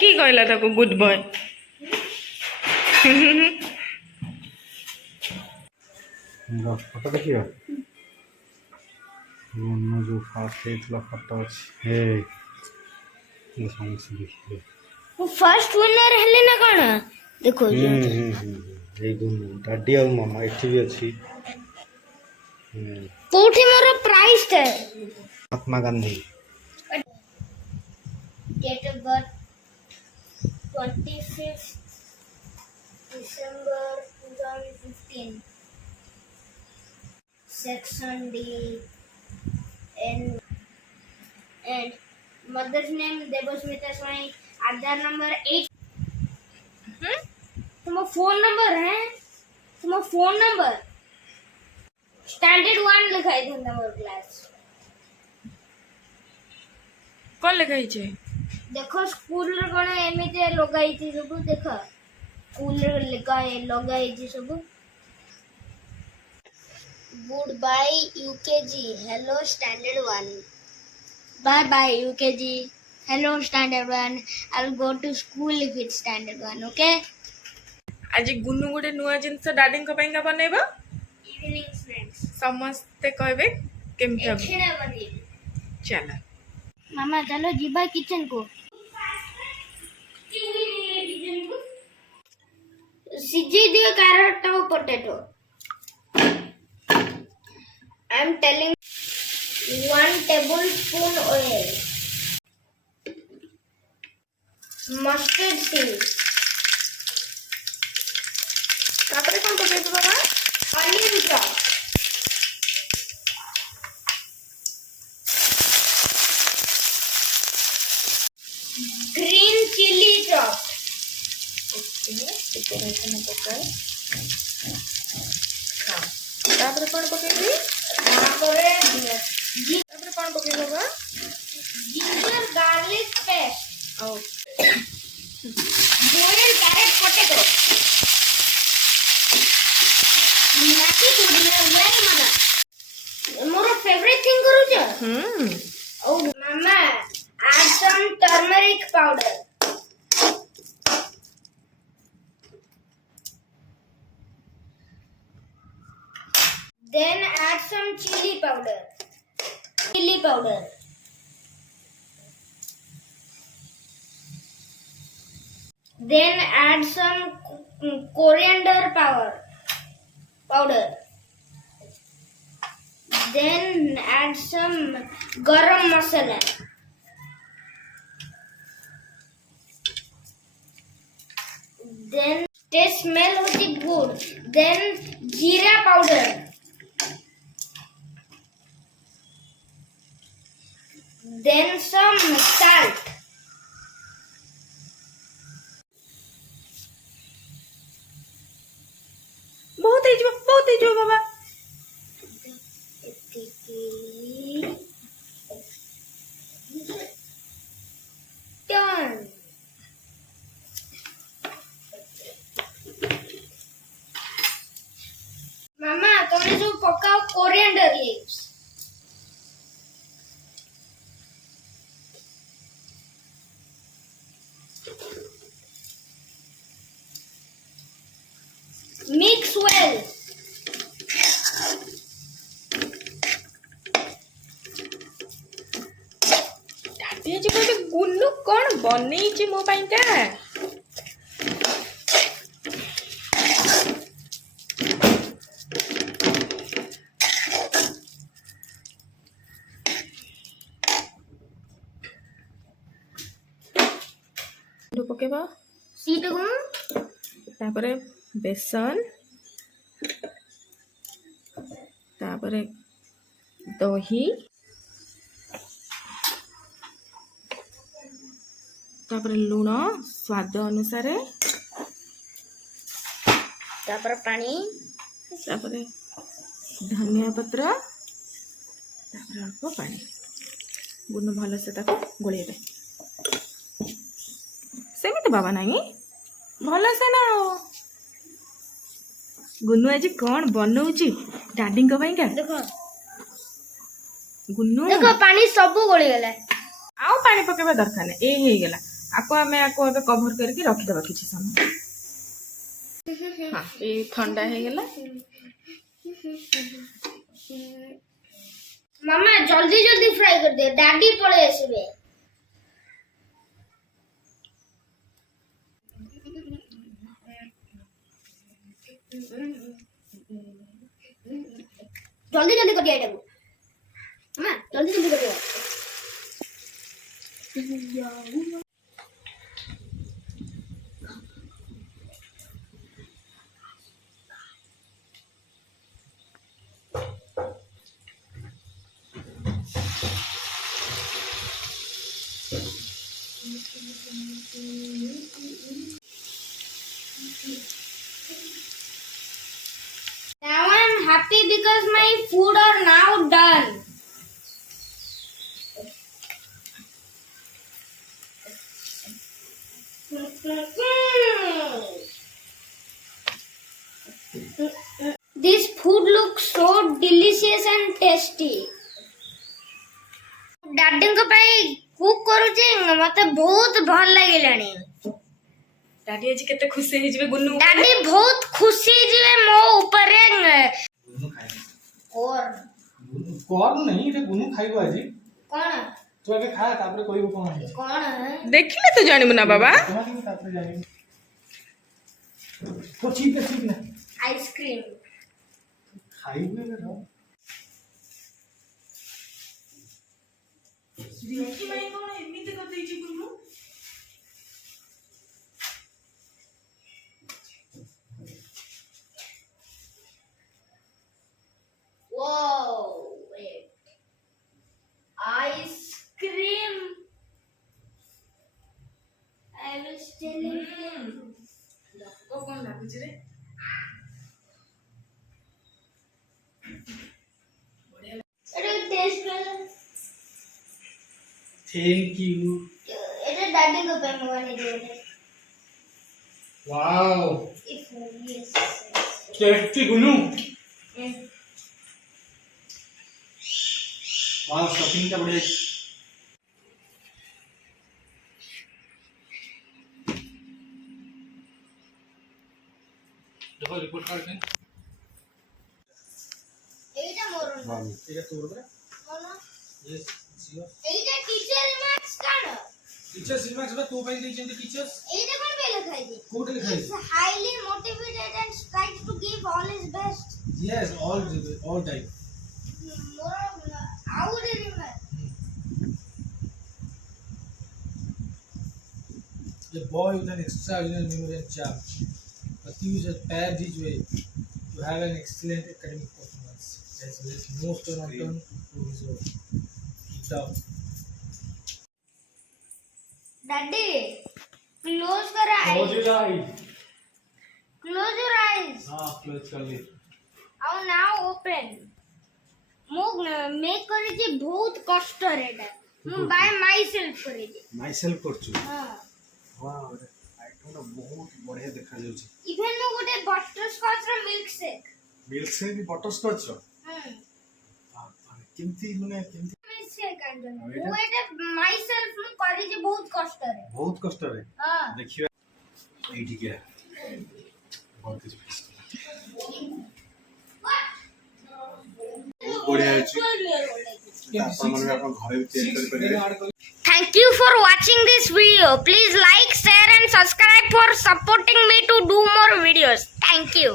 कि कहला ताको गुड बॉय फोटो देखिए जो फास्ट फोटो अच्छे देखिए वो फर्स्ट विनर हेले ना कौन देखो ये दोनों दादी और मामा एठी भी अच्छी कोठी मोर प्राइस है Mahatma Gandhi date of birth 25th December 2015 section D and mother's name Debasmita Swain Aadhaar number 8 तुम्हारा फोन नंबर है तुम्हारा फोन नंबर स्टैंडर्ड 1 लिखा है नंबर क्लास कौन लिखाई छे देखो स्कूल रे कोन एमिते लगाई थी सब देखो स्कूल रे लगाई थी सब goodbye UKG hello standard 1 bye bye UKG hello standard 1 I will go to school if it's standard 1 okay आज गुन्नू गोटे नुआ जिनस डाडी को पइका बनेबा इवनिंग स्नैक्स समस्ते कहबे केमति हबे एखने बनी चला मामा चलो जीबा किचन को सीजी दियो कैरेट और potato I am telling 1 tablespoon oil mustard seed तापरे कोन पके दो बाबा onion chop green chili chop okay ठीक है पकाए हां तापरे कोन पकेबी तापरे तापरे कोन पके बाबा ginger garlic paste ओ boiled carrot potato नाकी कुड़िया वेल मना मोर फेवरेट थिंग करू छ ओ मामा add some turmeric powder then add some chili powder then add some coriander powder then add some garam masala then taste smell होती good then jeera powder then some salt बहुत ही जो बाबा done मामा तुमने जो पकाओ coriander leaves mix well daddy जी कहले गुन्नू कोन बनेई छी मो पइका पकेबा सीट को तापरे बेसन तापरे दही तापरे लूण स्वाद अनुसार तापर पानी तापरे धनिया पत्र तापरे अल्प पानी गुन्नू भल से ताको गोलेबे सेमिति बाबा नहीं भल से ना गुन्नू आज कौन बनौची डाडी को पइका देखो गुन्नू देखो पानी सब गोली गला आउ पानी पकेबा दरकार नै ए हे गेला आको आमे आको अब कवर करके रखिदबा किछि समय। हाँ ये ठंडा हो गला। मामा जल्दी जल्दी फ्राई कर दे, डैडी पळे आसबे। जल्दी जल्दी कर दिया एटा को मामा, जल्दी जल्दी कर दिया। Now I'm happy because my food are now done. This food looks so delicious and tasty. Daddy को पाई कुक करूची मते बहुत भल लागिलानी। दादी आज केते खुशी हे जिवे गुन्नू। दादी बहुत खुशी जिवे मो ऊपर गुनु खाए और नहीं रे गुनु खाइबो आजी कौन तू आगे खा तापरे कोइबो कोन है कौन देखिले तो जानिबु ना बाबा। तुम्हारे तापरे जानिबो तो ठीक है आइसक्रीम खाइबे रे रहो देखि भाई कोन एमिते कर देछि Gunnu. Whoa, wait. Ice cream. I will still eat it. को कोन लागुछि रे। It will taste well. Thank you It is daddy को पे मवानी दे। Wow If yes. टेस्टी गुनु वाओ शॉपिंग का बढ़िया देखो रिपोर्ट कार्ड है এইটা মোর वाओ এটা তোর রে মোর यस সিও এইটা টিচার ম্যাক্স কার टीचर सिलैक्स में तो भाई देचंदी टीचर्स এইটা কোন বে লেখাই দি कोड लिखा है He's highly motivated and strives to give all his best. Yes all time More how would you remember? A boy with an extraordinary memory and charm, but use a paired his way to have an excellent academic performance. As well as no stone unturned to his own. Keep down. Daddy, close your eyes. Close your eyes. Close your eyes. हाँ close कर ले. Now now open. मुग make करे जे बहुत कष्ट रेडा मु bye my self करे जे Myself करछु. हां वाह आइटम तो बहुत बढ़िया देखा जाउछि. इवन मु गोटे बटर स्कॉच रो मिल्क शेक मिल्क से भी बटर स्कॉच रो. हां केमती माने केमती मिल्क शेक आंजन मु एटा माय सेल्फ मु करे जे बहुत कष्ट रे बहुत कष्ट रे. हां देखियो एठी के बहुत कुछ बढ़िया अछि. आपण मन अपन घरे भी तैयार कर परिबे. Thank you for watching this video. Please like, share and subscribe for supporting me to do more videos. Thank you.